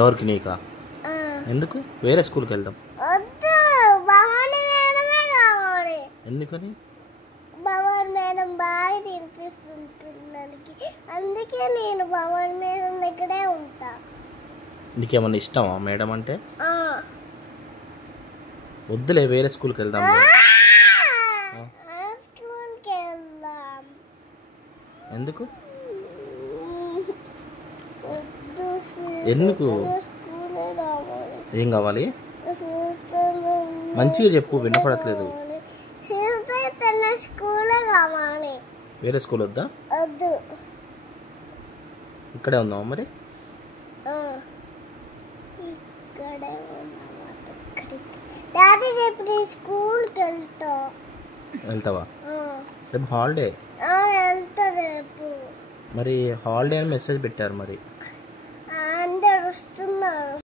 ఎవరికి? నీకా? ఎందుకు? వేరే స్కూల్కి వెళ్దాం. ఎందుకని? భవాని మేడం బాగా తినిపిస్తుంది పిల్లలకి, అందుకే నేను భవాని మేడం దగ్గరే ఉంటా. నీకేమన్నా ఇష్టమా మేడం అంటే? వద్దులే, వేరే స్కూల్కి వెళ్దాం. స్కూల్కి వెళ్దాం. ఎందుకు? ఎందుకు? ఏం కావాలి? మంచిగా చెప్పు, వినపడట్లేదు. వేరే స్కూల్ వద్దా? ఇక్కడే ఉందామా మరి? వెళ్తావా? రేపు హాలిడే. వెళ్తా రేపు. మరి హాలిడే అని మెసేజ్ పెట్టారు మరి.